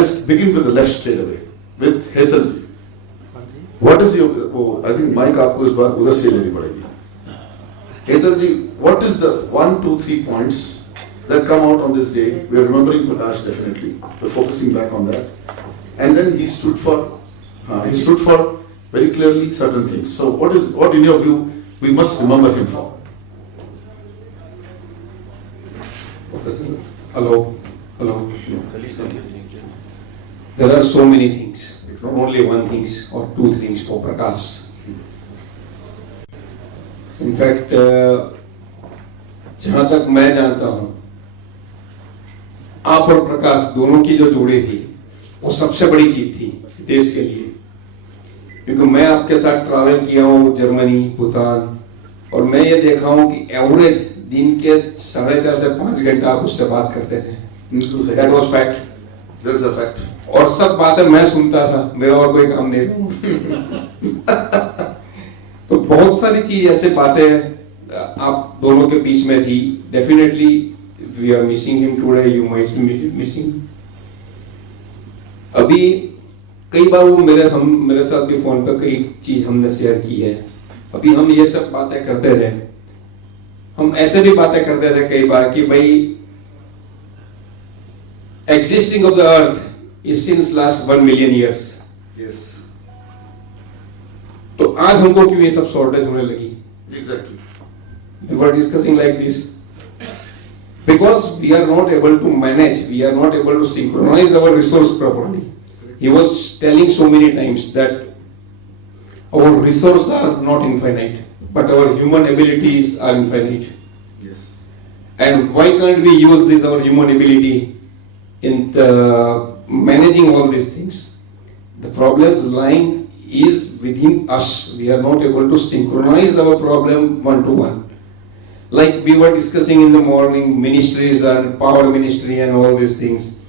I'll begin with the left straight away, with Hetal ji. What is your, oh, I think mic आपको इस बार उधर से लेनी पड़ेगी. Hetal ji, what is the 1, 2, 3 points that come out on this day? We are remembering Prakash definitely. We're focusing back on that. And then he stood for very clearly certain things. So what in your view we must remember him for? Professor, hello. There are so many things. It's not only one things or two things for Prakash. In fact, जहाँ तक मैं जानता हूँ, आप और प्रकाश दोनों की जो जोड़ी थी, वो सबसे बड़ी चीज थी देश के लिए. क्योंकि मैं आपके साथ ट्रैवल किया हूँ जर्मनी, भूटान, और मैं ये देखा हूँ कि एवरेज दिन के 4.5 से 5 घंटा आप उससे बात करते थे. That was fact. There is a fact. और सब बातें मैं सुनता था, मेरा और कोई काम नहीं था. तो बहुत सारी चीज ऐसे बातें आप दोनों के बीच में थी. Definitely we are missing him today, you might be missing. अभी कई बार वो मेरे साथ भी फोन पर कई चीज हमने शेयर की है. अभी हम ये सब बातें करते थे, हम ऐसे भी बातें करते थे कई बार कि भाई existing of the earth is since last 1 million years. Yes. तो आज हमको क्यों ये सब शॉर्टेज होने लगी? Exactly. We were discussing like this because we are not able to manage, we are not able to synchronize our resource properly. He was telling so many times that our resources are not infinite, but our human abilities are infinite. Yes. And why can't we use this our human ability in managing all these things? The problems lying is within us. We are not able to synchronize our problem one to one. Like we were discussing in the morning, ministries and power ministry and all these things.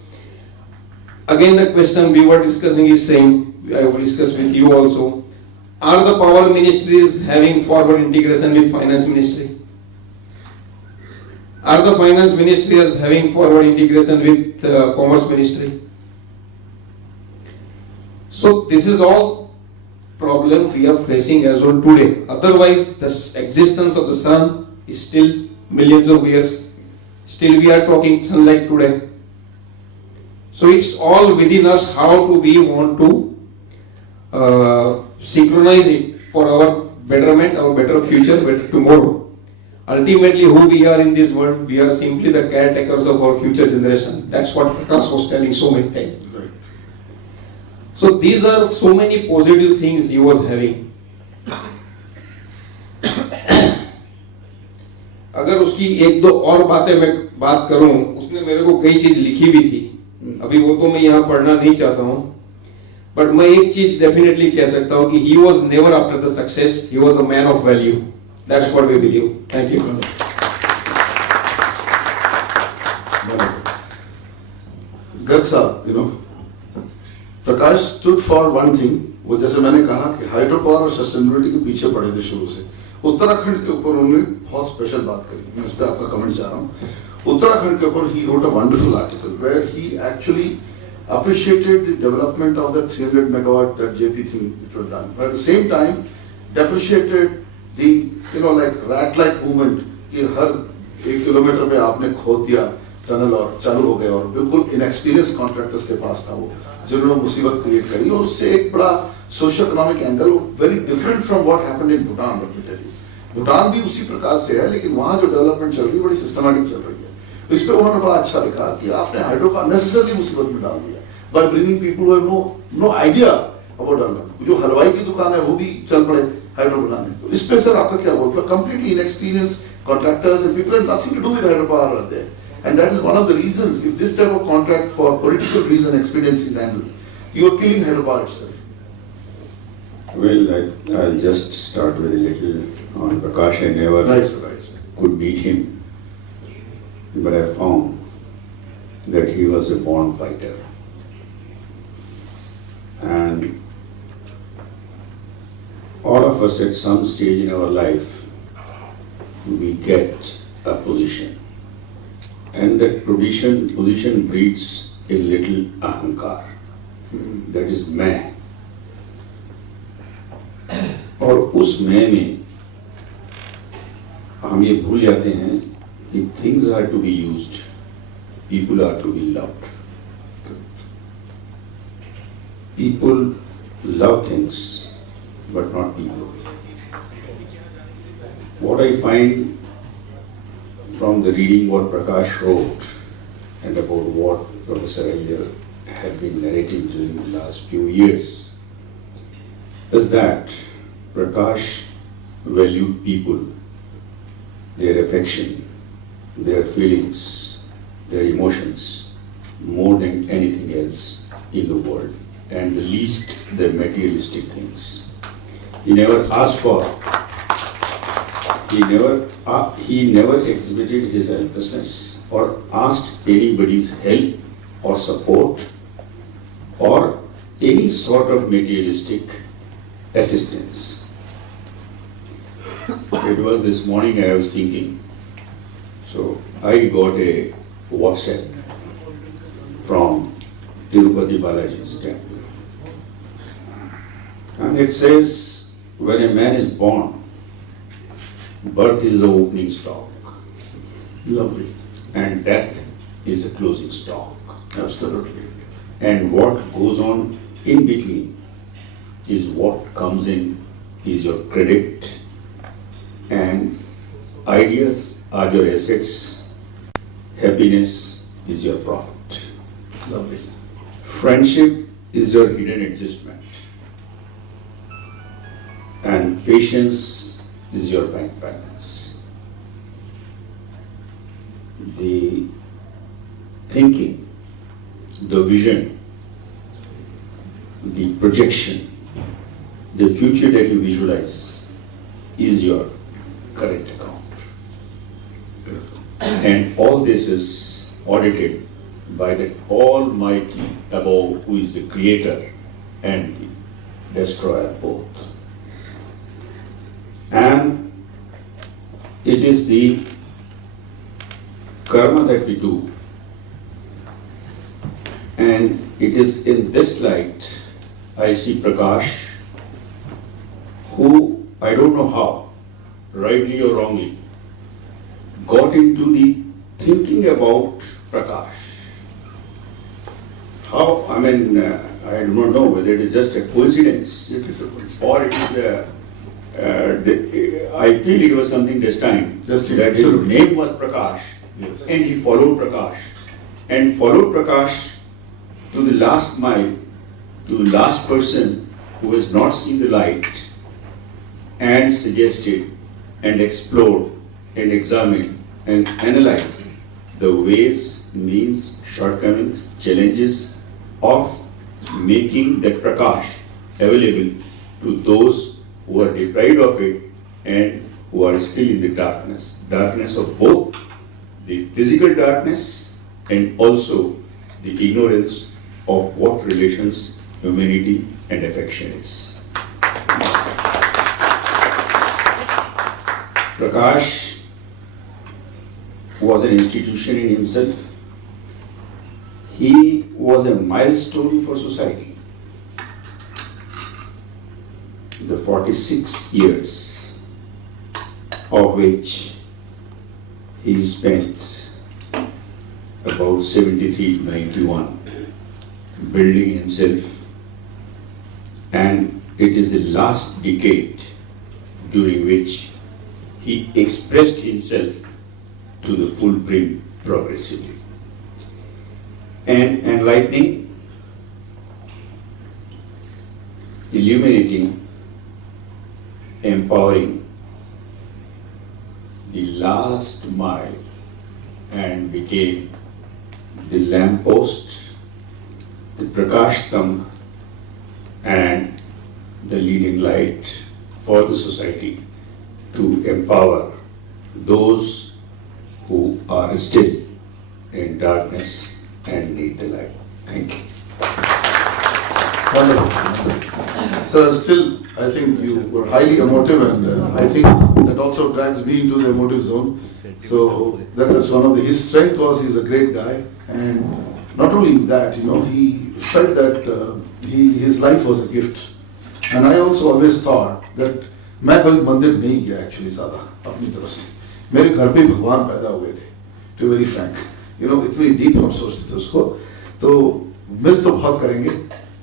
Again, the question we were discussing is same. I will discuss with you also. Are the power ministries having forward integration with finance ministry? Are the finance ministries having forward integration with commerce ministry? So this is all problem we are facing as well today. Otherwise, the existence of the sun is still millions of years. Still we are talking sunlight today. So it's all within us. How do we want to synchronize it for our betterment, our better future, better tomorrow? Ultimately, who we are in this world, we are simply the caretakers of our future generation. That's what Prakash was telling so many times. Right. So these are so many positive things he was having. अगर उसकी एक दो और बातें मैं बात करूं, उसने मेरे को कई चीज लिखी भी थी. अभी वो तो मैं यहाँ पढ़ना नहीं चाहता हूँ. बट मैं एक चीज डेफिनेटली कह सकता हूँ कि he was never after the success, he was a man of value. That's what we believe. Thank you. Garg साहब, you know, Prakash stood for one thing. वो जैसे मैंने कहा कि हाइड्रो पावर और सस्टेनेबिलिटी के पीछे पड़े थे शुरू से. उत्तराखंड के ऊपर उन्होंने बहुत स्पेशल बात करी. मैं इस पे आपका कमेंट चाह रहा हूँ. उत्तराखंड के ऊपर he wrote a wonderful article where he actually appreciated the development of the 300 megawatt JP thing which was done, but at the same time depreciated the, you know, like rat-like movement कि हर 1 kilometre पे आपने खोद दिया tunnel और चालू हो गए और बिल्कुल इनएक्सपीरियंस कॉन्ट्रैक्टर्स के पास था वो, जिन्होंने मुसीबत क्रिएट करी. और उससे एक बड़ा social economic angle, very different from what happened in Bhutan. Bhutan भी उसी प्रकार से है, लेकिन वहां जो डेवलपमेंट चल रही है बड़ी सिस्टमैटिक चल रही है. तो इस पर उन्होंने बड़ा अच्छा लिखा कि आपने हाइड्रो का नेसेसरली मुसीबत में डाल दिया by bringing people who have no idea about development. जो हलवाई की दुकान है वो भी चल पड़े हाइड्रो बनाने. तो इस पे सर आपका क्या बोलते हैं? Completely inexperience contractors and people have nothing to do with hydro power are there, and that is one of the reasons if this type of contract for political reason expedience is handled, you are killing hydro power itself. Well, I'll just start with a little on Prakash. I never Right. could meet him, but I found that he was a born fighter. And all of us at some stage in our life, we get a position. And that position breeds a little ahankar, that is मैं. और उस मैं में हम ये भूल जाते हैं कि things are to be used, people are to be loved. People love things, but not people. What I find from the reading what Prakash wrote and about what Professor Iyer had been narrating during the last few years is that Prakash valued people, their affection, their feelings, their emotions more than anything else in the world, and the least the materialistic things. He never asked for, he never exhibited his helplessness or asked anybody's help or support or any sort of materialistic assistance. It was this morning I was thinking, so I got a WhatsApp from Tirupati Balaji's temple. And it says, when a man is born, birth is the opening stock Lovely. and death is the closing stock. Absolutely. And what goes on in between is what comes in, is your credit, and ideas are your assets, happiness is your profit, Lovely. friendship is your hidden adjustment, and patience is your bank balance. The thinking, the vision, the projection, the future that you visualize is your current account. And all this is audited by the Almighty above, who is the creator and the destroyer both. And it is the karma that we do. And it is in this light I see Prakash, who, I don't know how, rightly or wrongly, got into the thinking about Prakash. How, I mean, I do not know whether it is just a coincidence It is a coincidence. or it is I feel it was something destined. Destined, That his absolutely. name was Prakash. Yes. And he followed Prakash. And followed Prakash to the last mile, to the last person who has not seen the light, and suggested and explored and examined and analyzed the ways, means, shortcomings, challenges of making that Prakash available to those who are deprived of it and who are still in the darkness of both the physical darkness and also the ignorance of what relations humanity and affection is. Prakash was an institution in himself. He was a milestone for society. The 46 years of which he spent about 73 to 91 building himself, and it is the last decade during which he expressed himself to the full brim progressively. And enlightening, illuminating, empowering the last mile, and became the lamppost, the Prakash Stamb, and the leading light for the society to empower those who are still in darkness and need the light. Thank you. Wonderful. So still, I think you were highly emotive, and I think that also drags me into the emotive zone. So that was one of his strength was he's a great guy, and not only that, he felt that his life was a gift. And I also always thought that मैं कभी मंदिर नहीं गया actually ज़्यादा अपनी तरफ से, मेरे घर पे भगवान पैदा हुए थे, टू वेरी फ्रैंक, इतनी डीप हम सोचते थे उसको, तो मिस तो बहुत करेंगे,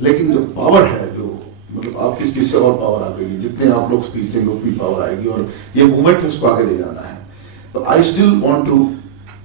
लेकिन जो पावर है, जो मतलब आपकी स्पीच से और पावर आ गई, जितने आप लोग स्पीच देंगे उतनी पावर आएगी, और ये मूवमेंट उसको आगे ले जाना है. तो I still want to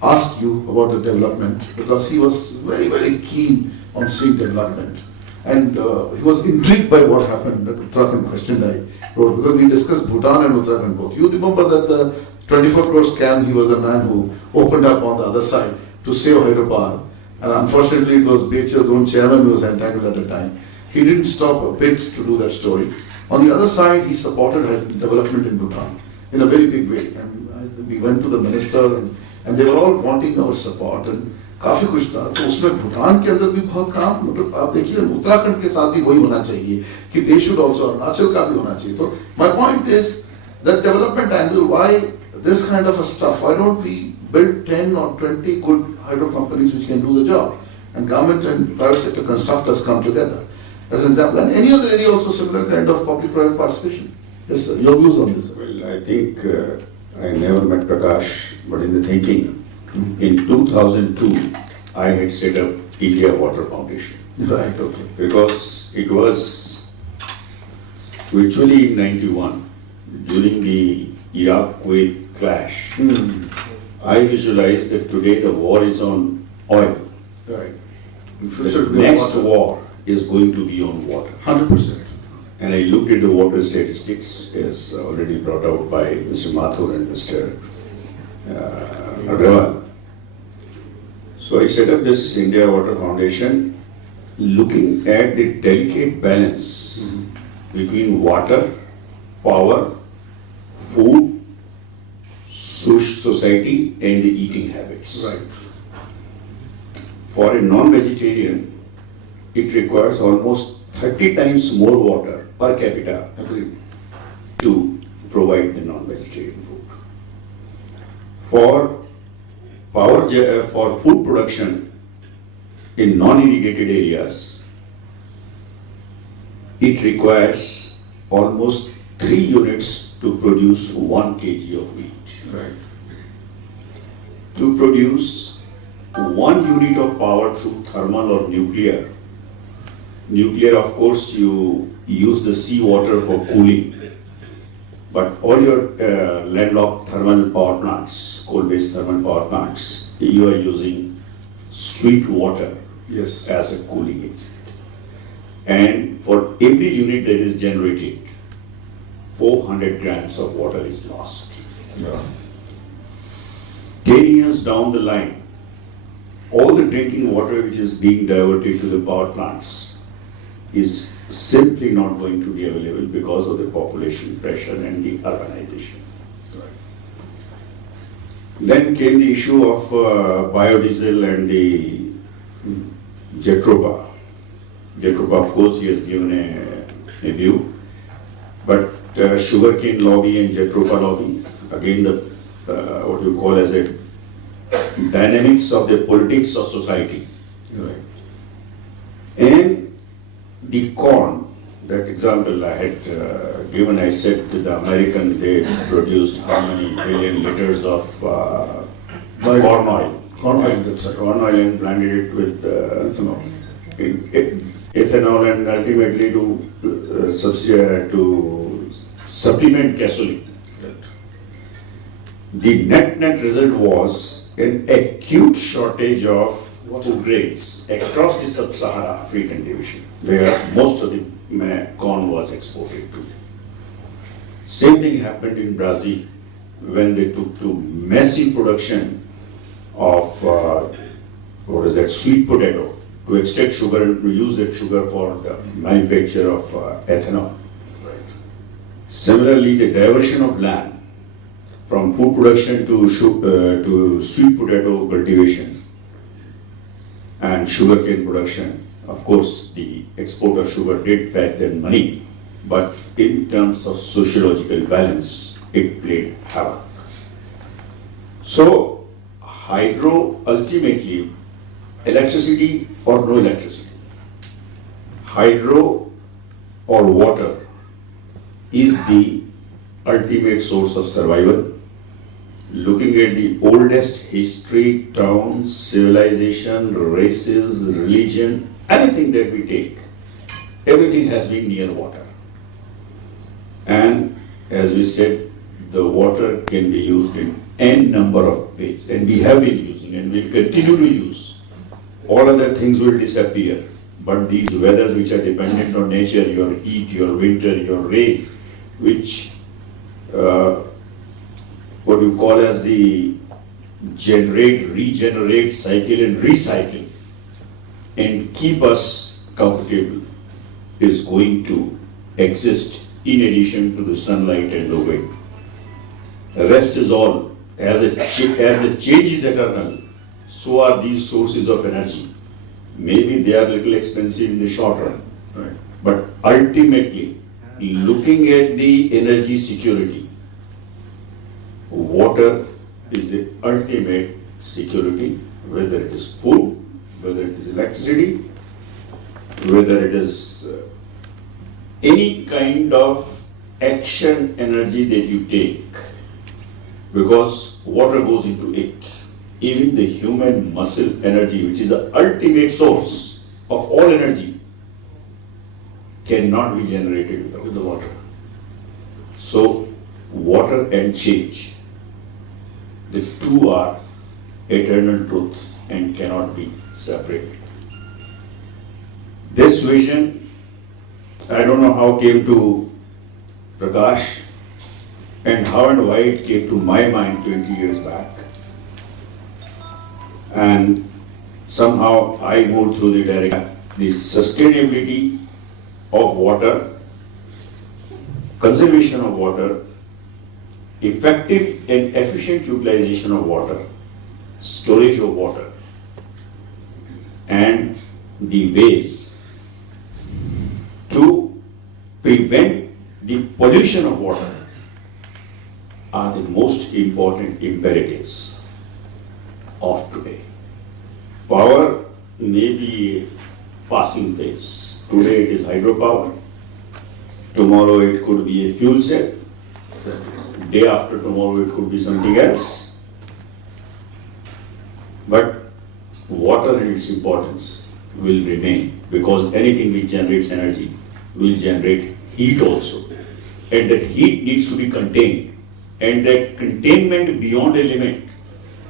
ask you about the development, because he was very, very keen on seeing development. And he was intrigued by what happened, that Uttarakhand question I wrote, because we discussed Bhutan and Uttarakhand both. You remember that the 24 crore scam, he was the man who opened up on the other side to save hydropower. And unfortunately, it was BHEL's own chairman who was entangled at the time. He didn't stop a bit to do that story. On the other side, he supported development in Bhutan in a very big way. And we went to the minister, and they were all wanting our support, and काफी कुछ था. तो उसमें भूटान के अंदर भी बहुत काम, मतलब आप देखिए उत्तराखंड के साथ भी वही होना चाहिए कि they should also, अरुणाचल का भी होना चाहिए. तो my point is that development angle, why this kind of a stuff, why don't we build 10 or 20 good hydro companies which can do the job, and government and private sector constructors come together as an example, and any other area also similar kind of public-private participation. Yes sir, your views on this sir? Well, I think I never met Prakash, but in the thinking, in 2002, I had set up India Water Foundation. Right, okay. Because it was virtually in 91, during the Iraq-Kuwait clash, I visualized that today the war is on oil. Right. In The future, we next have war is going to be on water. 100%. And I looked at the water statistics, as already brought out by Mr. Mathur and Mr. Agrawal. So I set up this India Water Foundation, looking at the delicate balance between water, power, food, society, and the eating habits. Right. For a non-vegetarian, it requires almost 30 times more water per capita Agreed. to provide the non-vegetarian food. For for food production in non-irrigated areas, it requires almost 3 units to produce 1 kg of wheat. Right. To produce 1 unit of power through thermal or nuclear, of course, you use the seawater for cooling, but all your landlocked thermal power plants, coal-based thermal power plants, you are using sweet water Yes. as a cooling agent. And for every unit that is generated, 400 grams of water is lost. Yeah. 10 years down the line, all the drinking water which is being diverted to the power plants is simply not going to be available because of the population pressure and the urbanization. Right. Then came the issue of biodiesel and the Jatropha. Jatropha, of course, he has given a view, but sugarcane lobby and Jatropha lobby, again the what you call as a dynamics of the politics of society. Right. And the corn, that example I had given, I said to the American, they produced how many billion liters of corn oil. Corn oil, that's right. Corn oil and blended it with Ethanol. ethanol and ultimately to supplement gasoline. Right. The net result was an acute shortage of food grains across the sub-Sahara African division, where most of the corn was exported to. Same thing happened in Brazil when they took to massive production of sweet potato to extract sugar and to use that sugar for the manufacture of ethanol. Right. Similarly, the diversion of land from food production to sweet potato cultivation and sugarcane production. Of course, the export of sugar did fetch them money, but in terms of sociological balance, it played havoc. So, hydro ultimately electricity or no electricity, hydro or water is the ultimate source of survival. Looking at the oldest history, towns, civilization, races, religion, anything that we take, everything has been near water. And as we said, the water can be used in n number of ways, and we have been using and will continue to use. All other things will disappear, but these weathers which are dependent on nature, your heat, your winter, your rain, which what you call as the generate, regenerate, cycle and recycle and keep us comfortable is going to exist in addition to the sunlight and the wind. The rest is all, as the change is eternal, so are these sources of energy. Maybe they are a little expensive in the short run, Right. but ultimately, looking at the energy security, water is the ultimate security, whether it is food, whether it is electricity, whether it is any kind of action energy that you take, because water goes into it. Even the human muscle energy, which is the ultimate source of all energy, cannot be generated With the water. So, water and change, the two are eternal truth and cannot be separated. This vision, I don't know how came to Prakash and how and why it came to my mind 20 years back. And somehow I moved through the direction, the sustainability of water, conservation of water, effective and efficient utilization of water, storage of water, and the ways to prevent the pollution of water are the most important imperatives of today. Power may be a passing phase. Today it is hydropower. Tomorrow it could be a fuel cell. Exactly. Day after tomorrow it could be something else. But water and its importance will remain, because anything which generates energy will generate heat also. And that heat needs to be contained. And that containment beyond a limit,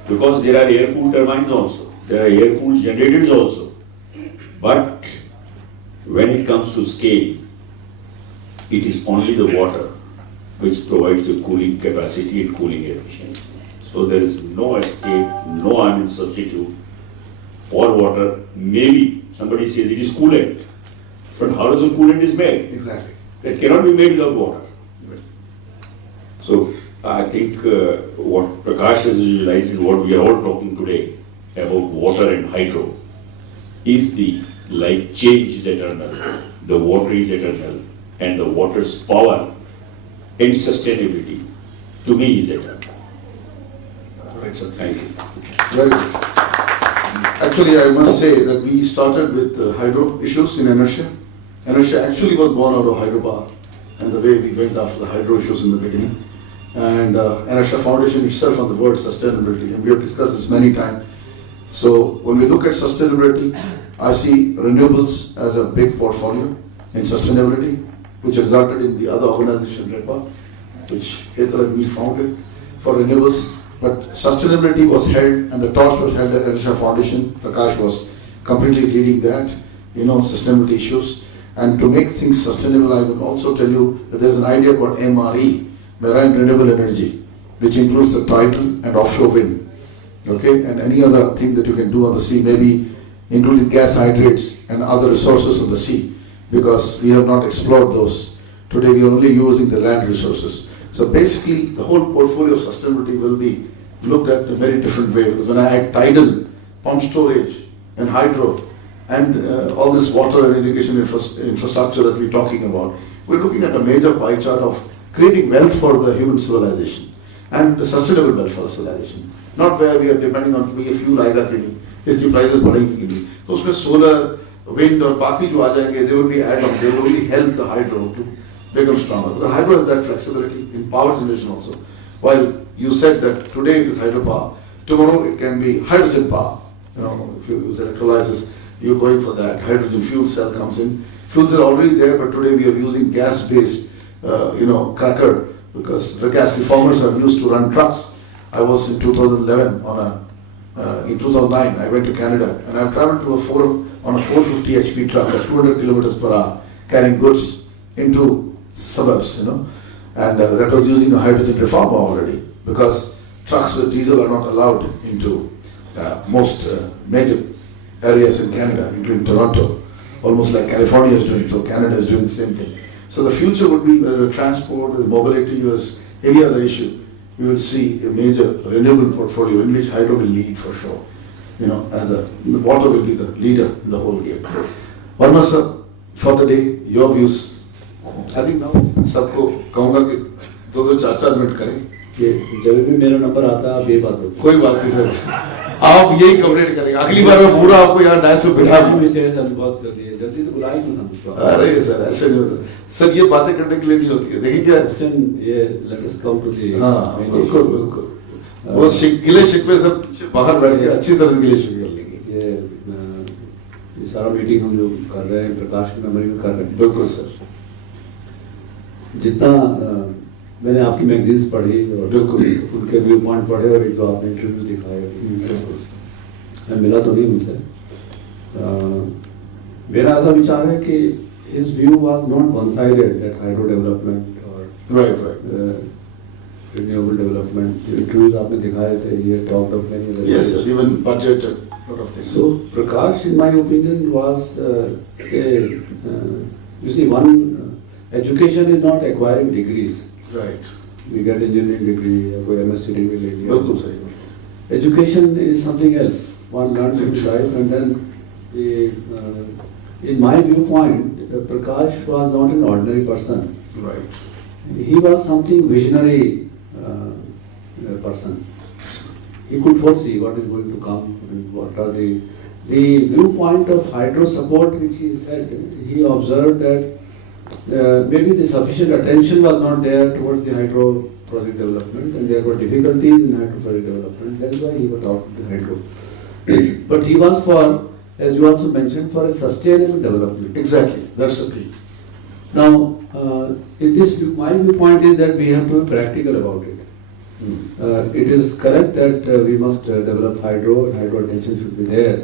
because there are air-cooled turbines also, there are air-cooled generators also. But when it comes to scale, it is only the water which provides the cooling capacity and cooling efficiency. So there is no escape, no substitute for water. Maybe somebody says it is coolant, but how does the coolant is made? Exactly. That cannot be made without water. So I think what Prakash is visualizing, what we are all talking today about water and hydro, is the like change is eternal, the water is eternal, and the water's power and sustainability to me is eternal. Right, sir. Thank you. Very good. Actually, I must say that we started with hydro issues in Inertia. Inertia actually was born out of hydropower, and the way we went after the hydro issues in the beginning. And Inertia Foundation itself on the word sustainability, and we have discussed this many times. So when we look at sustainability, I see renewables as a big portfolio in sustainability, which resulted in the other organization, REDPA, which Hetal and me founded for renewables. But sustainability was held, and the torch was held at Inertia Foundation. Prakash was completely leading that, sustainability issues. And to make things sustainable, I will also tell you that there's an idea called MRE, Marine Renewable Energy, which includes the tidal and offshore wind, okay, and any other thing that you can do on the sea, maybe including gas hydrates and other resources of the sea, because we have not explored those. Today we are only using the land resources. So basically, the whole portfolio of sustainability will be looked at in a very different way, because when I add tidal, pump storage, and hydro, and all this water and irrigation infrastructure that we're talking about, we're looking at a major pie chart of creating wealth for the human civilization and sustainable wealth for the civilization. Not where we are depending on maybe a few Laila Kini इसकी prices बढ़ेंगी कि नहीं, तो उसमें solar, wind और बाकी जो आ जाएंगे, they will be add-on, they will only help the hydro to become stronger. The hydro has that flexibility in power generation also. While you said that today it is hydropower, tomorrow it can be hydrogen power. You know, if you use electrolysis, you're going for that. Hydrogen fuel cell comes in. Fuels are already there, but today we are using gas-based, cracker, because the gas reformers are used to run trucks. I was in 2011 in 2009, I went to Canada, and I've traveled on a 450 HP truck at 200 kilometers per hour, carrying goods into suburbs, and that was using a hydrogen reformer already, because trucks with diesel are not allowed into most major areas in Canada, including Toronto, almost like California is doing, so Canada is doing the same thing. So the future would be whether transport, whether mobility, or any other issue, we will see a major renewable portfolio in which hydro will lead for sure. And the water will be the leader in the whole game. Varma sir, for the day, your views. I think now सबको कहूँगा कि 2-4 minute करें. जब भी मेरा number आता है आप ये बात बोलते कोई बात नहीं सर, आप यही कवरेज करेंगे. अगली बार मैं पूरा आपको यहाँ डायस पे बिठा दूँ. बहुत जल्दी तो बुला ही क्यों था मुझको. अरे सर ऐसे नहीं होता सर, ये बातें करने के लिए नहीं होती है. देखिए क्या ये let us come to the. हाँ बिल्कुल बिल्कुल, वो गिले शिकवे सब बाहर बैठ के अच्छी तरह से गिले शिकवे कर लेंगे. ये सारा मीटिंग हम जो कर रहे हैं प्रकाश की मेमोरी में कर रहे हैं. बिल्कुल सर. जितना मैंने आपकी मैगजीन्स पढ़ी और बिल्कुल उनके व्यू पॉइंट पढ़े और जो आपने इंटरव्यू दिखाए, मैं मिला तो नहीं उनसे. मेरा ऐसा विचार है कि his view was not one-sided, that hydro development or renewable development. जो interviews आपने दिखाए थे, he had talked of many other yes, issues. yes, even budget and lot of things. So Prakash, in my opinion, was you see, education is not acquiring degrees. Right. We get engineering degree या कोई MSc degree ले लिया. बिल्कुल सही. Education is something else. One learns in life, and then in my viewpoint, Prakash was not an ordinary person. Right. He was something visionary person. He could foresee what is going to come and what are the viewpoint of hydro support, which he said. He observed that maybe the sufficient attention was not there towards the hydro project development, and there were difficulties in hydro project development. That is why he was talking to hydro. But he was for, as you also mentioned, for a sustainable development. Exactly. That's the key. Now, in this view, my viewpoint is that we have to be practical about it. It is correct that we must develop hydro, and hydro attention should be there.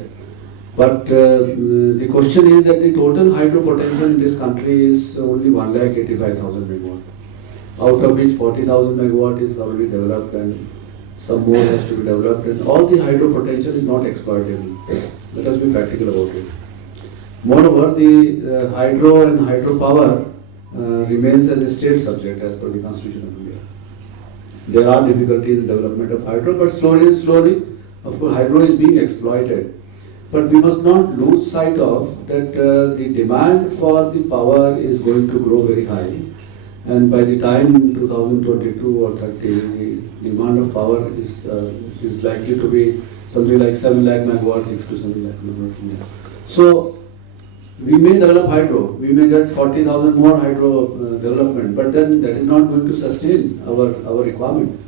But the question is that the total hydro potential in this country is only 1,85,000 megawatt, out of which 40,000 megawatt is already developed and some more has to be developed, and all the hydro potential is not exploitable. Let us be practical about it. Moreover, the hydro and hydropower remains as a state subject as per the Constitution of India. There are difficulties in development of hydro, but slowly, of course, hydro is being exploited. But we must not lose sight of that the demand for the power is going to grow very high, and by the time 2022 or 30, the demand of power is likely to be something like 7 lakh megawatts, 6 to 7 lakh megawatts. So we may develop hydro, we may get 40,000 more hydro development, but then that is not going to sustain our requirement.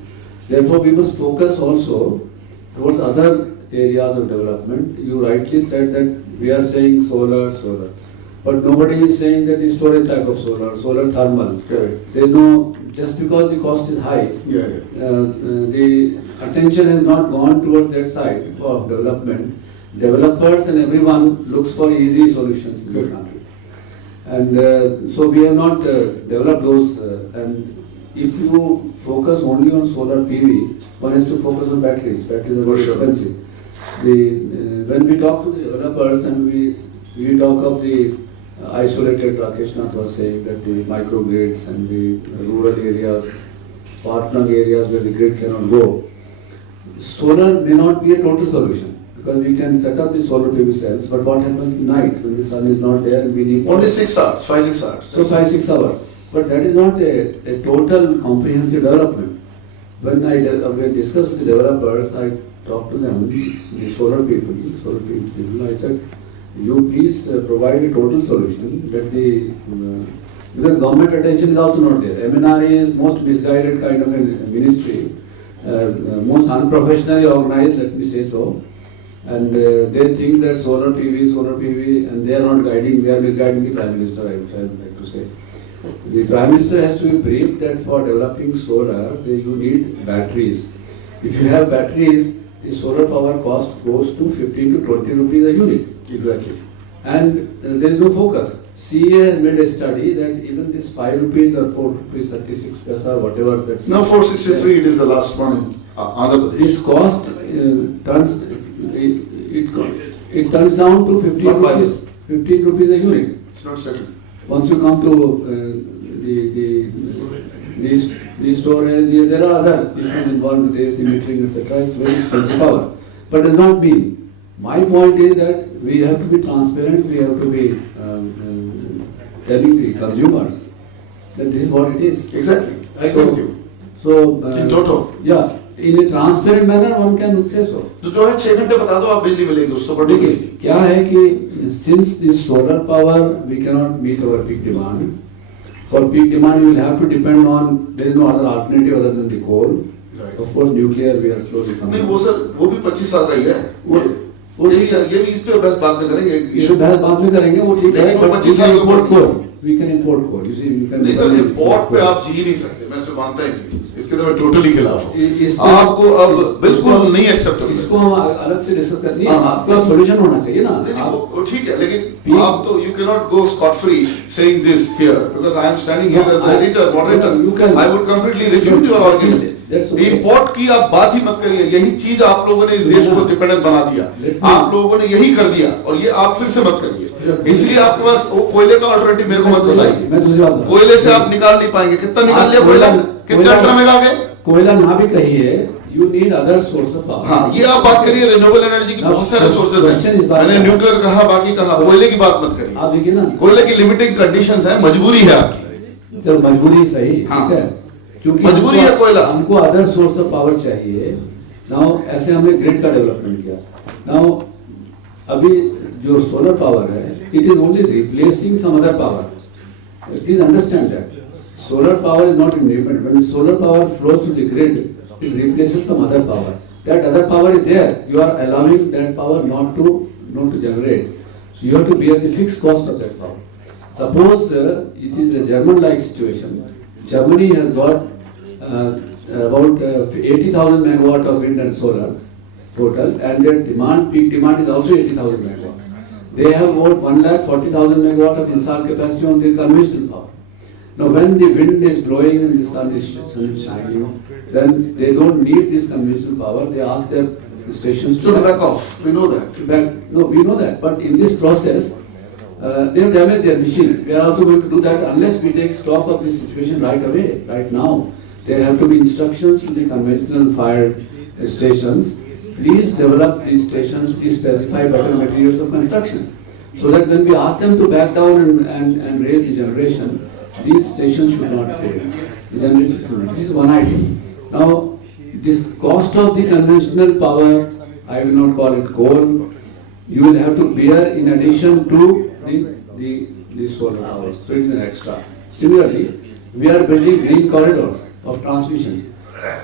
Therefore, we must focus also towards other areas of development. You rightly said that we are saying solar, but nobody is saying that the storage type of solar thermal. Correct. There is no, just because the cost is high, the attention has not gone towards that side of development. Developers and everyone looks for easy solutions in this country, and so we have not developed those. And if you focus only on solar PV, one has to focus on batteries. Batteries are very expensive. When we talk to the developers and we talk of the isolated, Rakesh Nath was saying that the microgrids and the rural areas, far-flung areas where the grid cannot go, solar may not be a total solution, because we can set up the solar PV cells, but what happens at night when the sun is not there and we need only 6 hours, 5-6 hours. So 5-6 hours. But that is not a total comprehensive development. When I discuss with the developers, I talked to them, the solar people. I said, you please provide a total solution that because government attention is also not there. MNRE is most misguided kind of a ministry, most unprofessionally organized, let me say so. And they think that solar PV, and they are not guiding, they are misguiding the Prime Minister, I would like to say. The Prime Minister has to be briefed that for developing solar, you need batteries. If you have batteries, the solar power cost goes to 15 to 20 rupees a unit. Exactly. And there is no focus. CA has made a study that even this 5 rupees or 4 rupees 36 paisa or whatever that. Now 463, it is the last one in Andhra Pradesh. This cost it turns down to 15 Not viable. rupees. 15 rupees a unit. It's not settled. Once you come to the storage, there are other issues involved. There is the metering, etc. It's very expensive power, but does not mean. My point is that we have to be transparent. We have to be telling the consumers that this is what it is. Exactly. I agree with you. So In total. yeah, in a transparent manner, one can say so. तो जो है 6 घंटे बता दो आप बिजली मिलेगी उससे बढ़ने के देखिए लिए क्या है कि since this solar power we cannot meet our peak demand. For peak demand we will have to depend on, there is no other alternative other than the coal. Right. Of course nuclear we are slowly coming. नहीं वो sir वो भी 25 साल का ही है ये भी इस पे बस बात में करेंगे इशू बहस बाद में करेंगे वो ठीक है. लेकिन वो But 25 साल के ऊपर coal. We can import coal. You see, you can. नहीं सर इम्पोर्ट पे आप जी नहीं सकते मैं इसे मानता ही नहीं इसके तो मैं टोटली खिलाफ हूँ इस पे- आपको अब बिल्कुल नहीं एक्सेप्टेबल इसको हम अलग से डिस्कस करनी है. हाँ. आपका सॉल्यूशन होना चाहिए ना. नहीं, आप वो ठीक है लेकिन P- आप तो you cannot go scot free saying this here because I am standing here as the editor moderator You can- I would completely refute your argument That's okay. Import की आप बात ही मत करिए यही चीज आप लोगों ने इस देश को डिपेंडेंट बना दिया Let me- आप लोगों ने यही कर दिया और ये आप फिर से मत करिए इसलिए आपके पास वो कोयले का ऑल्टरनेटिव मेरे को मत बताइए मैं दूसरी बात बताऊं. कोयले से आप निकाल नहीं पाएंगे कितना निकाल लिया कोयला कितना ड्रम में आ गए कोयला ना भी कहिए, you need other source of power. हाँ ये आप बात करिए रिन्यूएबल एनर्जी की बहुत सारे सोर्सेज Question हैं इस बात मैंने का- न्यूक्लियर कहा बाकी कहा कोयले की बात मत करिए आप देखिए ना, कोयले की लिमिटिंग कंडीशंस है मजबूरी है आपकी चल मजबूरी सही, हाँ। ठीक है, क्योंकि मजबूरी हमको- है कोयला। हमको अदर सोर्स ऑफ पावर चाहिए. नाउ ऐसे हमने ग्रिड का डेवलपमेंट किया. नाउ अभी जो सोलर पावर है, it is only replacing some other power. Please understand that solar power is not independent. When solar power flows to the grid, it replaces some other power. That other power is there. You are allowing that power not to generate. So you have to bear the fixed cost of that power. Suppose it is a German-like situation. Germany has got about 80,000 megawatt of wind and solar total, and their peak demand is also 80,000 megawatt. They have about 140,000 megawatt of installed capacity on the conventional power. Now, when the wind is blowing and the sun is shining, then they don't need this conventional power. They ask their stations to back off we know that No, we know that. But in this process, they have damaged their machines. We are also going to do that unless we take stock of this situation right away, right now. There have to be instructions to the conventional fire stations. Please develop these stations. Please specify better materials of construction, so that when we ask them to back down and raise the generation, these stations should not fail. The generation should not. This is one idea. Now, this cost of the conventional power, I will not call it coal, you will have to bear in addition to the solar power. So it is an extra. Similarly, we are building green corridors of transmission.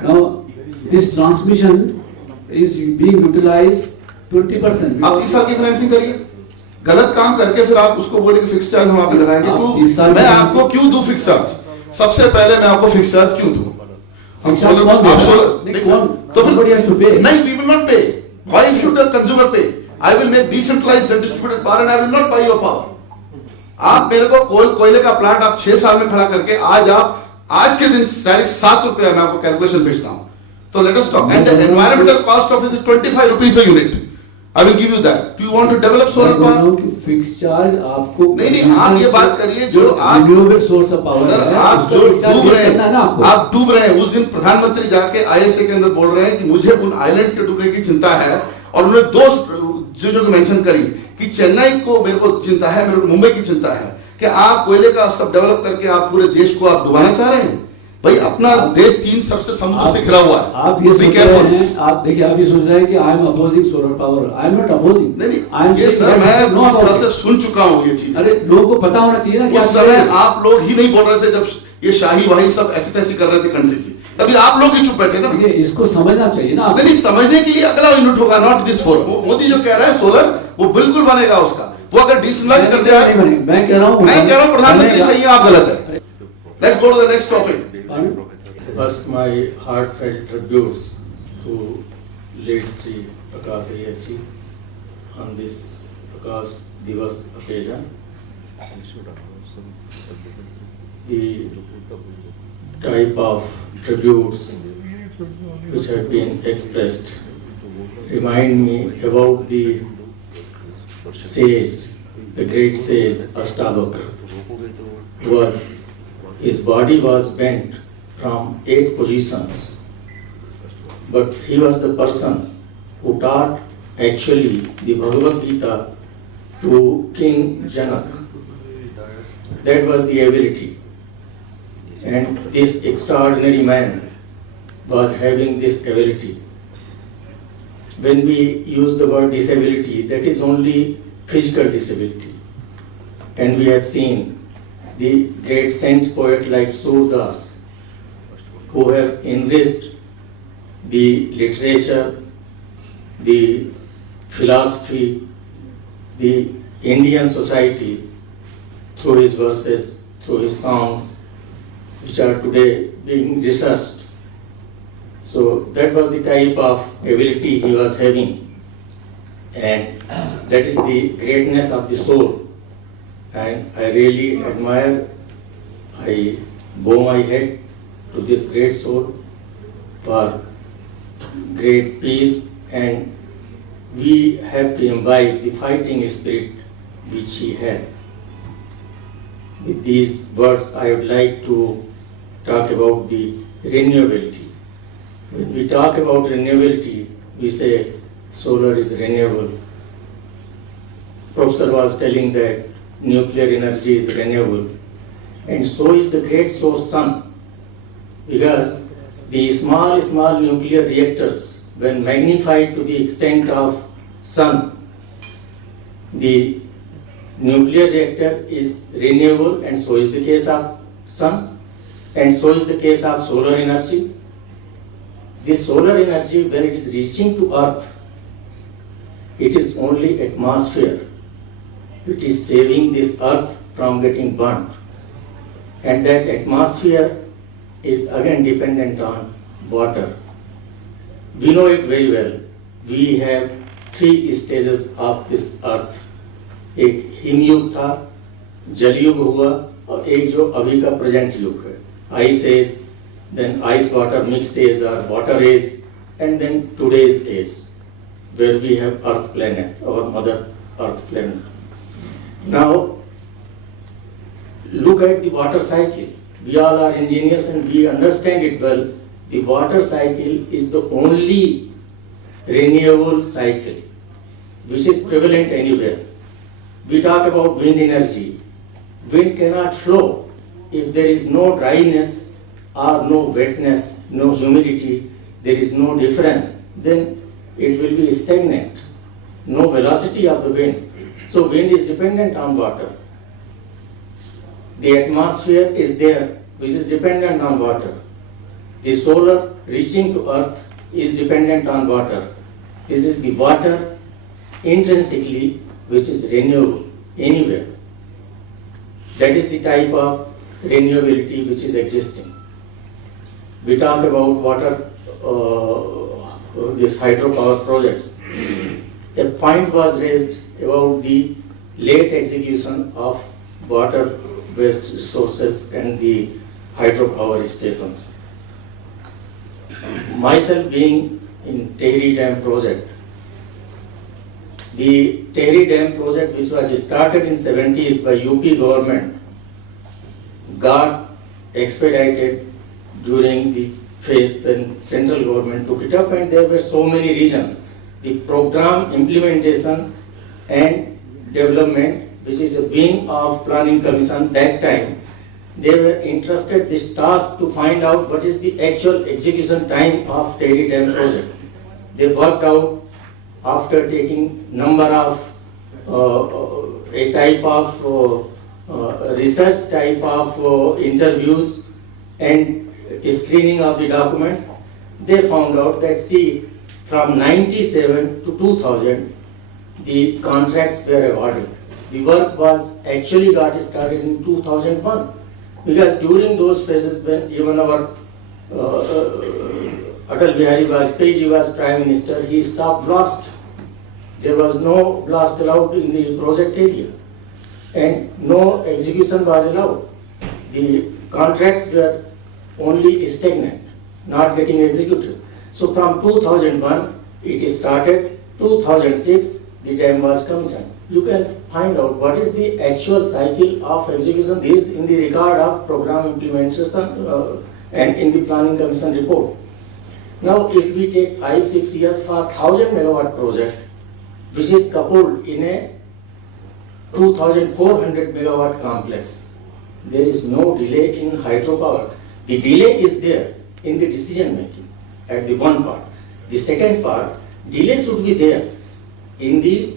Now, this transmission is being utilized 20%. आप 30 साल की financing करिए गलत काम करके फिर आप उसको बोले कि फिक्स चार्ज हम आप पे लगाएंगे आप तो 30 साल मैं की आपको क्यों दूं फिक्स चार्ज सबसे पहले मैं आपको फिक्स चार्ज क्यों दूं हम Fixed charge कौन देगा? नहीं, देखो, कौन? तो फिर Somebody has to pay. नहीं we will not pay why should the consumer pay I will make decentralized and distributed power and I will not buy your power आप मेरे को कोयले का प्लांट आप 6 साल में खड़ा करके आज के दिन डायरेक्ट 7 रुपया मैं आपको कैलकुलेशन भेजता हूं तो let us talk and the environmental cost of it 25 rupees a unit I will give you that. Do you want to develop solar power? Fix charge आपको नहीं आप ये बात करिए जो आप renewable source of power sir है, आप उसको जो fixed charge डूब रहे करना है ना हैं आपको. आप डूब रहे हैं उस दिन प्रधानमंत्री जाके आईएसए के अंदर बोल रहे हैं कि मुझे उन आइलैंड्स के डूबने की चिंता है और उन्होंने दो चीजों को मेंशन करी कि चेन्नई को मेरे को चिंता है मेरे को मुंबई की चिंता है कि आप कोयले का सब डेवलप करके आप पूरे देश को आप डुबाना चाह रहे हैं भाई अपना देश 3 सबसे समुद्र से घिरा हुआ है. आप ये Be सोच careful. रहे हैं, आप देखिए, आप ये सोच रहे हैं कि I am opposing solar power. I am not opposing. नहीं ये सर मैं पूरी तरह से सुन चुका हूँ ये चीज. अरे लोगों को पता होना चाहिए ना कि उस समय आप लोग ही नहीं बोल रहे थे जब ये शाही वाही सब ऐसी तैसी कर रहे थे कंट्री की, तभी आप लोग ही चुप बैठे ना. देखिए, इसको समझना चाहिए ना. नहीं समझने के लिए अगला यूनिट होगा, नॉट दिस फोर. मोदी जो कह रहा है सोलर, वो बिल्कुल बनेगा उसका. वो अगर डिसेंट्रलाइज कर दिया, मैं कह रहा हूँ प्रधानमंत्री सही है, आप गलत है. Let's go to the next topic. First, my heartfelt tributes to late Sri Prakash Iyer ji on this Prakash Divas occasion. The type of tributes which have been expressed remind me about the sage, the great sage Ashtavakra. His body was bent from 8 positions, but he was the person who taught actually the Bhagavad Gita to King Janak. That was the ability, and this extraordinary man was having this ability. When we use the word disability, that is only physical disability, and we have seen the great saint poet like Surdas, who have enriched the literature, the philosophy, the Indian society through his verses, through his songs, which are today being researched. So that was the type of ability he was having, and that is the greatness of the soul. And I really admire, I bow my head to this great soul for great peace, and we have to imbibe the fighting spirit which he had. With these words, I would like to talk about the renewability. When we talk about renewability, we say solar is renewable. Professor was telling that nuclear energy is renewable, and so is the great source sun. Because the small nuclear reactors, when magnified to the extent of sun, the nuclear reactor is renewable, and so is the case of sun, and so is the case of solar energy. This solar energy, when it is reaching to earth, it is only atmosphere which is saving this earth from getting burnt, and that atmosphere is again dependent on water. We know it very well. We have 3 stages of this earth. एक हिमयुग था, जलयुग हुआ, और एक जो अभी का present युग है. Ice age, then ice water mixed age or water age, and then today's age, where we have Earth planet, our mother Earth planet. Now, look at the water cycle. We all are engineers and we understand it well. The water cycle is the only renewable cycle which is prevalent anywhere. We talk about wind energy. Wind cannot flow if there is no dryness or no wetness, no humidity, there is no difference, then it will be stagnant. No velocity of the wind. So wind is dependent on water. The atmosphere is there, which is dependent on water. The solar reaching to earth is dependent on water. This is the water intrinsically which is renewable anywhere. That is the type of renewability which is existing. We talk about water, this hydropower projects. A point was raised about the late execution of water-based resources and the hydropower stations. Myself being in Tehri Dam project, the Tehri Dam project, which was started in 70s by UP government, got expedited during the phase when central government took it up, and there were so many regions. The program implementation and development, which is a wing of planning commission that time, they were entrusted this task to find out what is the actual execution time of Tehri Dam project. They worked out after taking number of a type of research type of interviews and screening of the documents. They found out that see, from 97 to 2000, the contracts were awarded. The work was actually got started in 2001, because during those phases when even our Atal Bihari Vajpayee was Prime Minister, he stopped blast. There was no blast allowed in the project area, and no execution was allowed. The contracts were only stagnant, not getting executed. So from 2001 it started, 2006 the dam was commissioned. You can find out what is the actual cycle of execution. This in the record of program implementation and in the planning commission report. Now if we take 5-6 years for 1000 megawatt project, which is coupled in a 2400 megawatt complex, there is no delay in hydropower. The delay is there in the decision making at the one part. The second part, delay should be there in the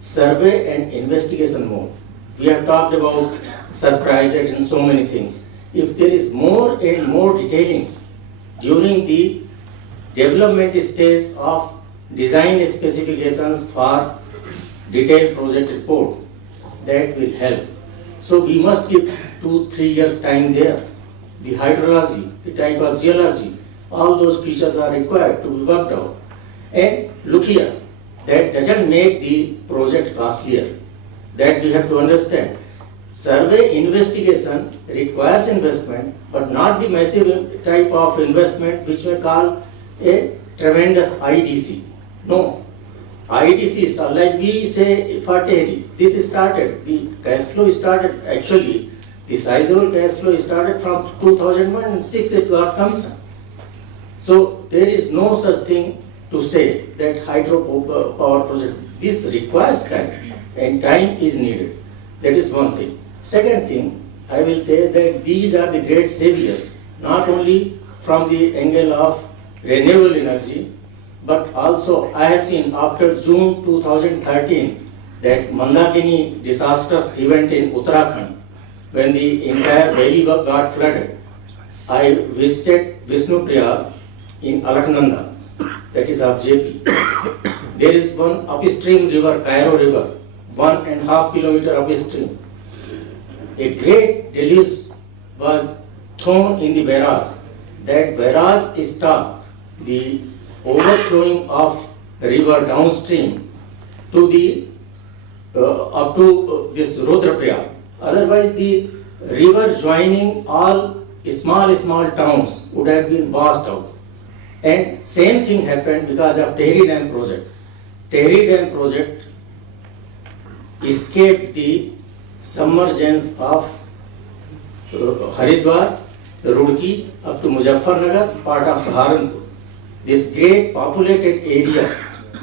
survey and investigation mode. We have talked about surprise and so many things. If there is more and more detailing during the development stage of design specifications for detailed project report, that will help. So we must give 2-3 years time there. The hydrology, the type of geology, all those features are required to be worked out. And look here, that doesn't make the project costlier. That we have to understand. Survey investigation requires investment, but not the massive type of investment which we call a tremendous IDC. No. IDC is like we say for Tehri. This started, the cash flow started, actually, the sizable cash flow started from 2001 and 6 it got commissioned. So there is no such thing to say that hydropower project. This requires time, and time is needed. That is one thing. Second thing, I will say that these are the great saviors, not only from the angle of renewable energy, but also I have seen after June 2013 that Mandakini disastrous event in Uttarakhand, when the entire valley got flooded. I visited Vishnupriya in Alaknanda, that is of JP. There is one upstream river, Cairo River, 1.5 kilometers upstream. A great deluge was thrown in the barrage. That barrage stopped the overflowing of the river downstream to the up to this Rudraprayag. Otherwise, the river joining all small towns would have been washed out. And same thing happened because of Tehri Dam project. Tehri Dam project escaped the submergence of Haridwar, Roorkee, up to Muzaffarnagar, part of Saharanpur. This great populated area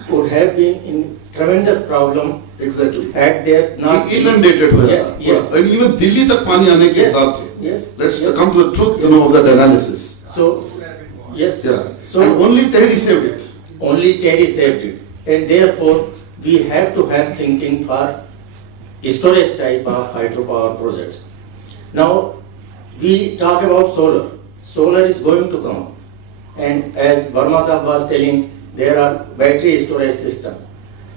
would have been in tremendous problem. Exactly. Had there not Inundated हो Yeah, जाता yes. and even Delhi तक पानी आने के Yes, हिसाब थे. yes, Let's yes. come to the truth, of that analysis. So, yes. Yeah. So and only Tehri saved it. only Tehri saved it, and therefore we have to have thinking for storage type of hydropower projects. Now we talk about solar. Solar is going to come, and as Verma Sahab was telling, there are battery storage system.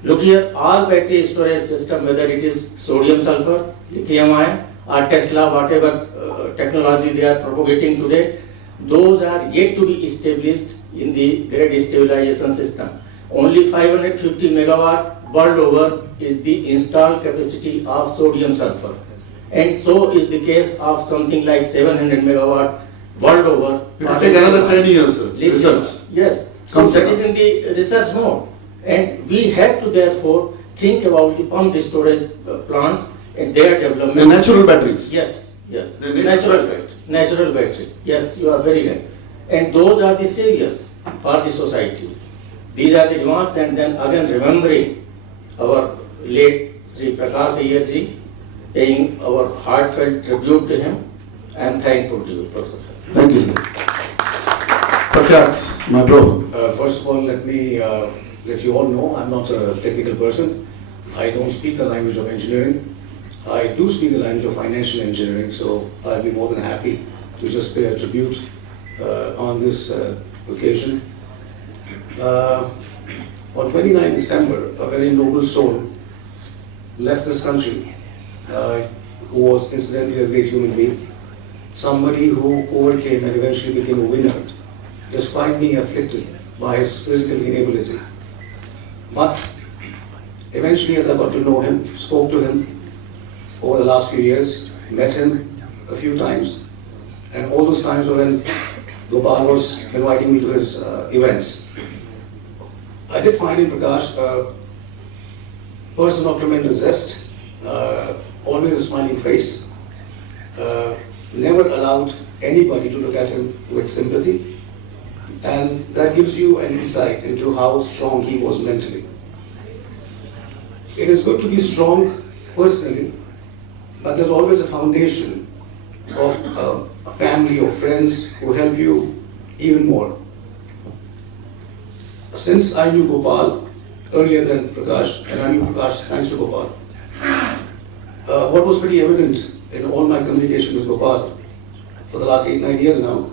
Look here, all battery storage system, whether it is sodium sulfur, lithium ion, or Tesla, whatever technology they are propagating today, those are yet to be established in the grid stabilization system. Only 550 megawatt world over is the installed capacity of sodium sulfur. And so is the case of something like 700 megawatt world over. It will take another 10 years, sir. Lithium. Research. Yes, so that is in the research mode. And we have to therefore think about the pumped storage plants and their development. The natural batteries. Yes, yes. The natural Natural battery. Yes, you are very right. And those are the saviors for the society. These are the demands, and then again remembering our late Sri Prakash Iyer ji, paying our heartfelt tribute to him. and thankful to Professor sir. Thank you, sir. Prakat, my bro. First of all, let me let you all know I'm not a technical person. I don't speak the language of engineering. I do speak the language of financial engineering, so I'll be more than happy to just pay a tribute on this occasion. On 29 December, a very noble soul left this country, who was incidentally a great human being, somebody who overcame and eventually became a winner, despite being afflicted by his physical inability. But eventually, as I got to know him, spoke to him over the last few years, met him a few times, and all those times were when Gopal was inviting me to his events. I did find in Prakash a person of tremendous zest, always a smiling face, never allowed anybody to look at him with sympathy, and that gives you an insight into how strong he was mentally. It is good to be strong personally, but there's always a foundation of a family of friends who help you even more. Since I knew Gopal earlier than Prakash, and I knew Prakash thanks to Gopal, what was pretty evident in all my communication with Gopal for the last 8-9 years now,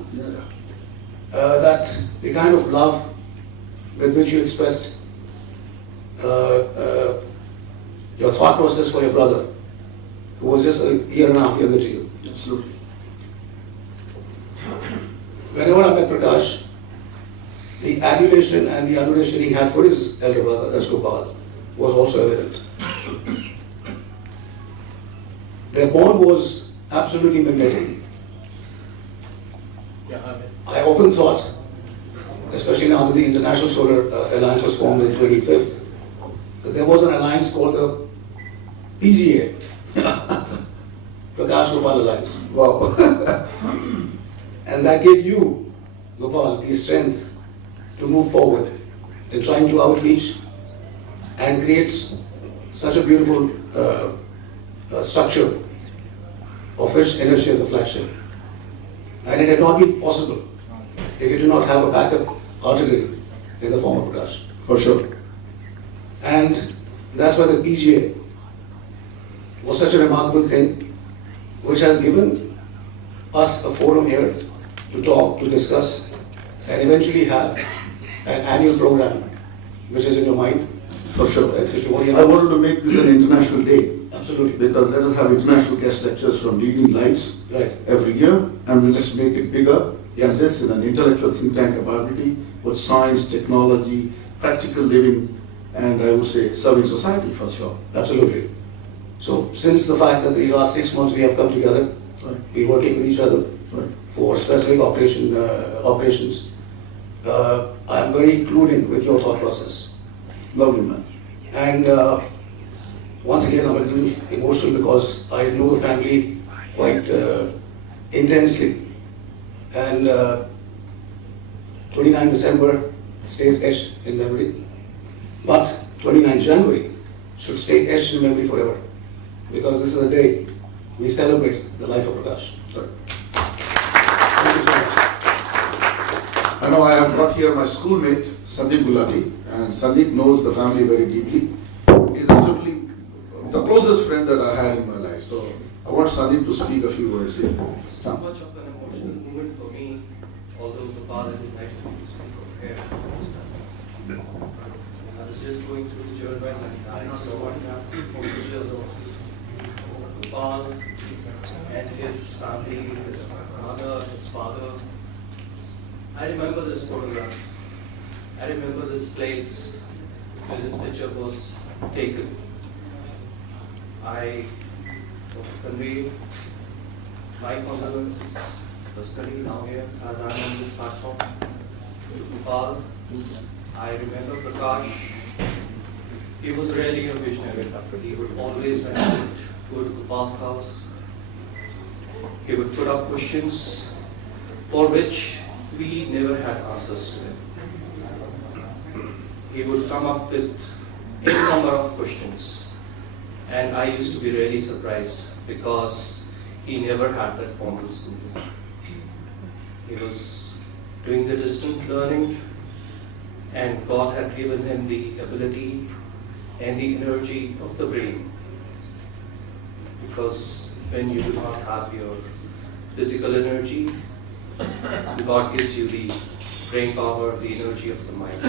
that the kind of love with which you expressed your thought process for your brother, who was just a year and a half younger to you. Absolutely. Whenever I met Prakash, the adulation and the adoration he had for his elder brother, that's Gopal, was also evident. Their bond was absolutely magnetic. I often thought, especially now that the International Solar Alliance was formed in 25th, that there was an alliance called the PGA, Prakash Gopal Alliance. Wow. And that gave you, Gopal, the strength to move forward in trying to outreach and create such a beautiful structure of which energy is the flagship. And it had not been possible if you do not have a backup artillery in the form of Prakash. For sure. And that's why the PGA was such a remarkable thing, which has given us a forum here to talk, to discuss, and eventually have an annual program which is in your mind. For sure. Right? Which you want to I wanted to make this an international day. Absolutely. Because let us have international guest lectures from leading lights Right. every year, and let's make it bigger. Yes. And this in an intellectual think tank capability with science, technology, practical living, and I would say serving society for sure. Absolutely. So since the fact that the last 6 months we have come together, Right. we're working with each other Right. for specific operations, I'm very clued in with your thought process. Lovely man. And once again, I'm a little emotional because I know the family quite intensely. And 29 December stays etched in memory. But 29 January should stay etched in memory forever. Because this is a day we celebrate the life of Prakash. Right. Thank you so much. I know I have brought here my schoolmate, Sandeep Gulati, and Sandeep knows the family very deeply. He's absolutely the closest friend that I had in my life. So I want Sandeep to speak a few words here. It's too much of an emotional moment for me, although Gopal has invited me to speak of here this time. I was just going through the journal and I saw four pictures of Gopal and his family, his mother, his father. I remember this photograph. I remember this place where this picture was taken. I convey my condolences personally now here as I am on this platform to Gopal. I remember Prakash. He was really a visionary. He would always, when he would go to Gopal's house, he would put up questions for which we never had answers to them. He would come up with any number of questions, and I used to be really surprised because he never had that formal schooling. He was doing the distant learning, and God had given him the ability and the energy of the brain. Because when you do not have your physical energy, God gives you the brain power, the energy of the mind.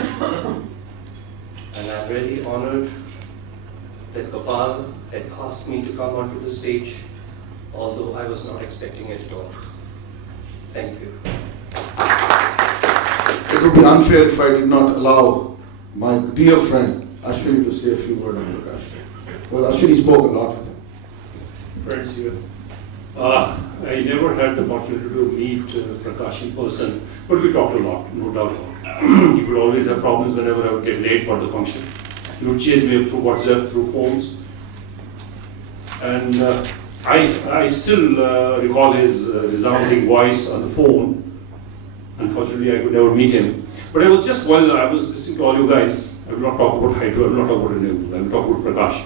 And I'm really honored that Gopal had asked me to come onto the stage, although I was not expecting it at all. Thank you. It would be unfair if I did not allow my dear friend Ashwini to say a few words on Prakash. Well, Ashwini spoke a lot with him. Friends here. I never had the opportunity to meet Prakash in person, but we talked a lot, no doubt about it. He would always have problems whenever I would get late for the function. He would chase me up through WhatsApp, through phones. And I still recall his resounding voice on the phone. Unfortunately, I could never meet him. But I was just, while I was listening to all you guys, I will not talk about Hydro, I will not talk about Renew, I will talk about Prakash.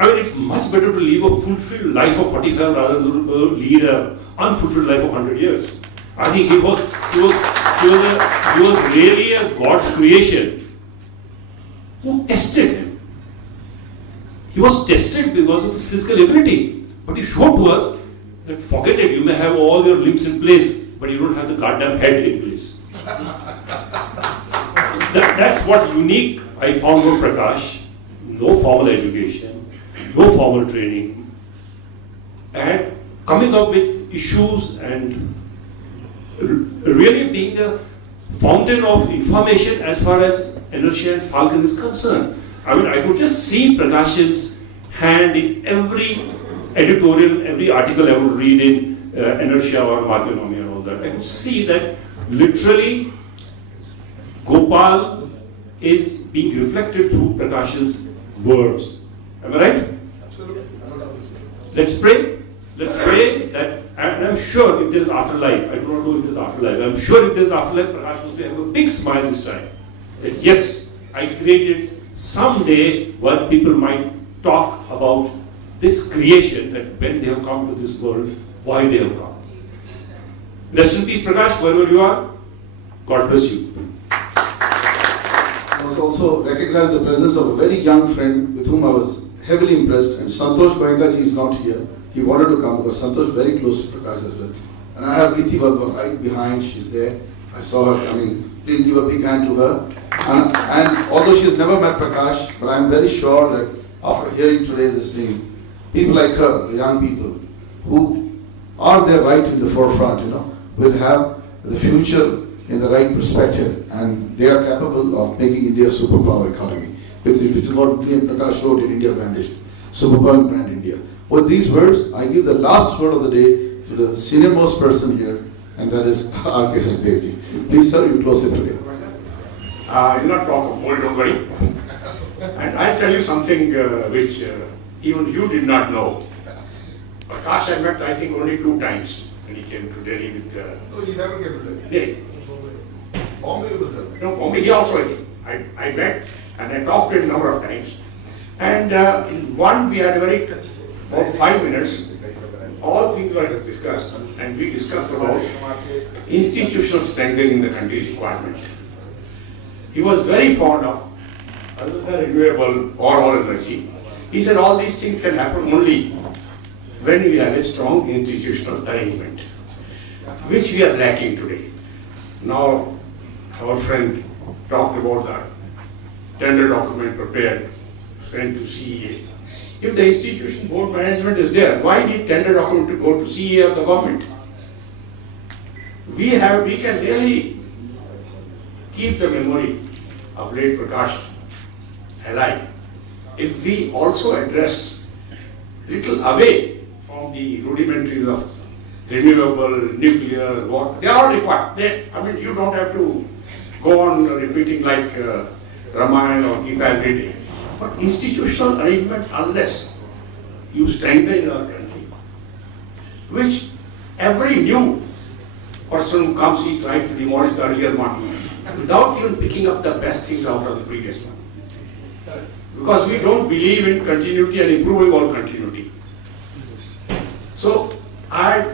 I mean, it's much better to live a fulfilled life of 45 rather than lead an unfulfilled life of 100 years. I think he was really a God's creation who tested him. He was tested because of his physical ability. But he showed to us that forget it, you may have all your limbs in place, but you don't have the goddamn head in place. That's what unique I found about Prakash. No formal education, no formal training, and coming up with issues and really being a fountain of information as far as Inertia and Falcon is concerned. I mean, I could just see Prakash's hand in every editorial, every article I would read in Inertia or Marconomy and all that. I could see that literally Gopal is being reflected through Prakash's words. Am I right? Absolutely. Let's pray. Let's pray that, and I'm sure if there's afterlife, I do not know if there's afterlife, I'm sure if there's afterlife, Prakash must have a big smile this time. That yes, I created someday where people might talk about this creation, that when they have come to this world, why they have come. Rest in peace, Prakash, wherever you are. God bless you. I must also recognize the presence of a very young friend with whom I was heavily impressed, and Santosh Goenka ji is not here. He wanted to come because Santosh is very close to Prakash as well. And I have Riti Vadva right behind, she's there. I saw her coming. Please give a big hand to her. And although she has never met Prakash, but I'm very sure that after hearing today's thing, people like her, the young people, who are there right in the forefront, will have the future in the right perspective, and they are capable of making India a superpower economy, which is what me and Prakash wrote in India Branded, Superpower Brand India. With these words, I give the last word of the day to the senior most person here, and that is R.K. Sachdevji. Please, sir, you close it today. I will not talk of old, don't worry. And I'll tell you something which even you did not know. Prakash I met, I think, only 2 times when he came to Delhi with... No, he never came to Delhi. Delhi. Bombay was there. No, Bombay, he also came. I met and I talked to him a number of times. And in one, we had about 5 minutes, all things were discussed, and we discussed about institutional strengthening the country's requirement. He was very fond of other than renewable or all energy. He said all these things can happen only when we have a strong institutional arrangement, which we are lacking today. Now, our friend talked about the tender document prepared, sent to CEA. If the institution board management is there, why need tender document to go to CEA of the government? We can really keep the memory of late Prakash alive if we also address little away from the rudimentaries of renewable, nuclear, what they are all required. You don't have to go on repeating like Ramayana or Gita every day. But institutional arrangement, unless you strengthen our country, which every new person who comes is trying to demolish the earlier one, without even picking up the best things out of the previous one. Because we don't believe in continuity and improving our continuity. So I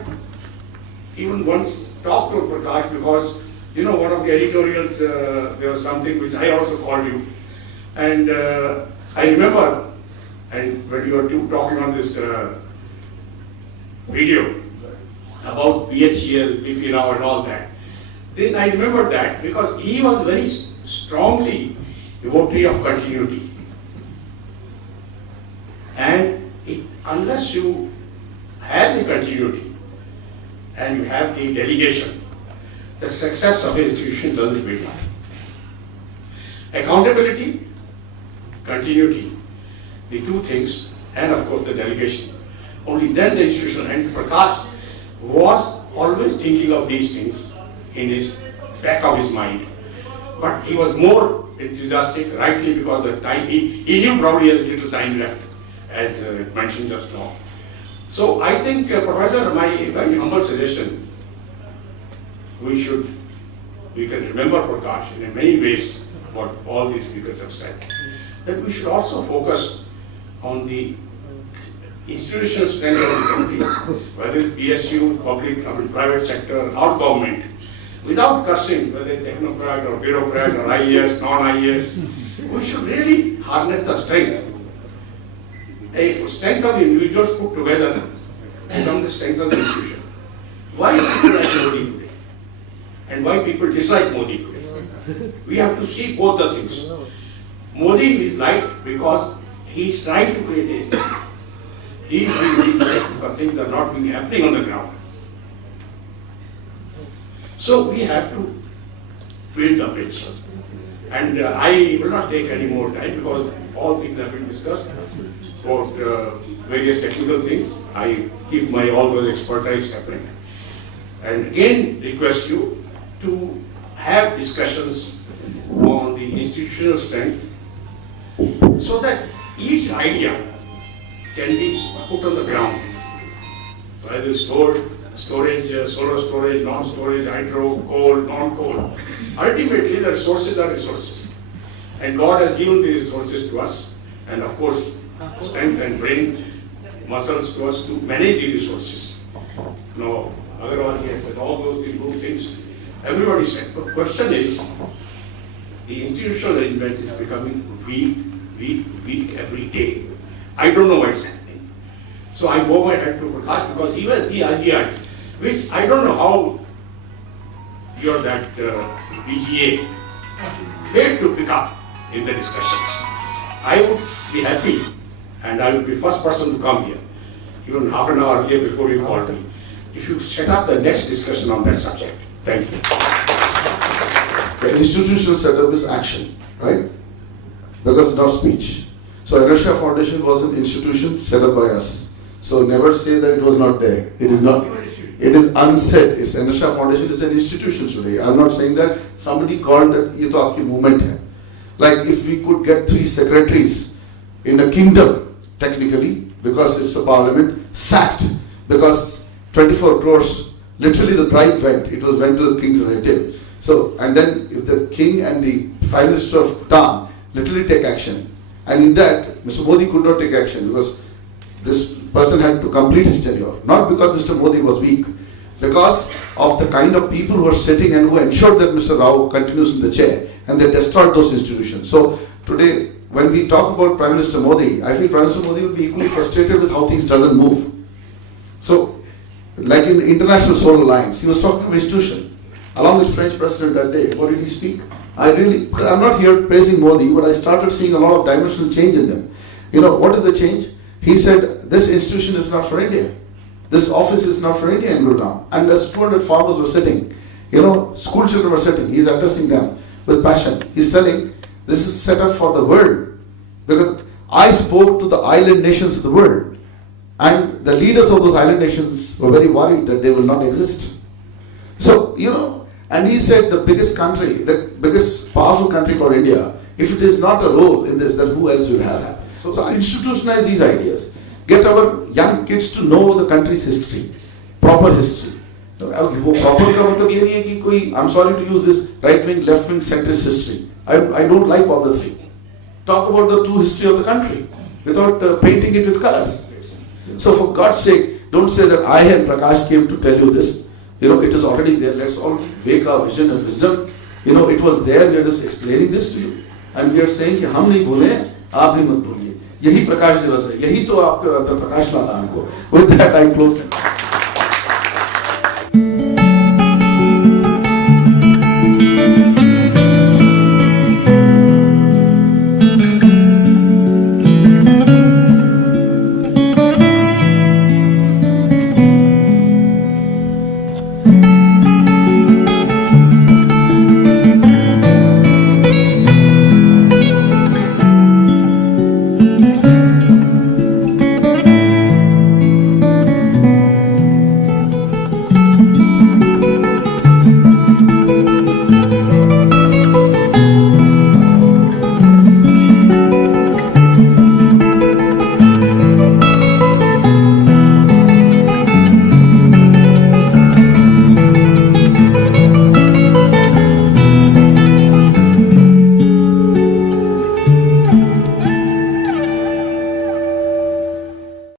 even once talked to Prakash because, you know, one of the editorials, there was something which I also called you. And I remember, and when you were talking on this video about BHEL, BP Rao and all that, then I remember that because he was very strongly devotee of continuity. And unless you have the continuity and you have the delegation, the success of the institution doesn't build up. Accountability, continuity, the two things, and of course the delegation. Only then the institution, and Prakash was always thinking of these things in his back of his mind. But he was more enthusiastic, rightly because the time, he knew probably he has little time left, as mentioned just now. So I think, Professor, my very humble suggestion, we can remember Prakash in many ways, what all these speakers have said, that we should also focus on the institutional strength of the country, whether it's PSU, private sector, or government, without cursing whether technocrat or bureaucrat or IAS, non-IAS. We should really harness the strength. A strength of the individuals put together become the strength of the institution. Why people like Modi today? And why people dislike Modi today? We have to see both the things. Modi is liked because he is trying to create a state. He is being disliked because things are not being happening on the ground. So we have to build the bridge. And I will not take any more time because all things have been discussed about various technical things. I keep my all those expertise separate. And again request you to have discussions on the institutional strength so that each idea can be put on the ground. Whether storage, solar storage, non-storage, hydro, coal, non-coal. Ultimately, the resources are resources. And God has given these resources to us. And of course, strength and brain muscles to us to manage these resources. Now, Agarwal has said all those good things. Everybody said. But the question is, the institutional arrangement is becoming weak every day. I don't know what's happening. So I bow my head to Prakash because he was the ideas, which I don't know how you're that BGA failed to pick up in the discussions. I would be happy and I would be first person to come here, even half an hour earlier before you called me, if you set up the next discussion on that subject. Thank you. The institutional setup is action, right? Because it's not speech. So Inertia Foundation was an institution set up by us. So never say that it was not there. It is not. It is unsaid. It's Inertia Foundation is an institution today. I'm not saying that somebody called that ये तो आपकी movement है. Like if we could get 3 secretaries in a kingdom, technically, because it's a parliament, sacked because 24 crores, literally the bribe went. It went to the king's relative. So and then if the king and the prime minister of Bhutan literally take action. And in that, Mr. Modi could not take action because this person had to complete his tenure. Not because Mr. Modi was weak, because of the kind of people who are sitting and who ensured that Mr. Rao continues in the chair and they destroyed those institutions. So today, when we talk about Prime Minister Modi, I feel Prime Minister Modi will be equally frustrated with how things doesn't move. So, like in the International Solar Alliance, he was talking to institution along with French President that day. What did he speak? I'm not here praising Modi, but I started seeing a lot of dimensional change in them. You know, what is the change? He said, this institution is not for India. This office is not for India in Gurgaon. And as 200 farmers were sitting, you know, school children were sitting, he's addressing them with passion. He's telling, this is set up for the world. Because I spoke to the island nations of the world. And the leaders of those island nations were very worried that they will not exist. So, you know, and he said the biggest country, the biggest powerful country called India, if it is not a role in this, then who else will have? So institutionalize these ideas. Get our young kids to know the country's history, proper history. Proper का मतलब ये नहीं है कि कोई, I'm sorry to use this right wing, left wing, centrist history. I don't like all the three. Talk about the true history of the country without painting it with colors. So for God's sake, Don't say that I and Prakash came to tell you this. You know, it is already there. Let's all wake our vision and wisdom. You know, it was there. We are just explaining this to you. And we are saying कि हम नहीं भूले, आप भी मत भूलिए. यही प्रकाश दिवस है. यही तो आपके अंदर प्रकाश लाना हमको. With that I close.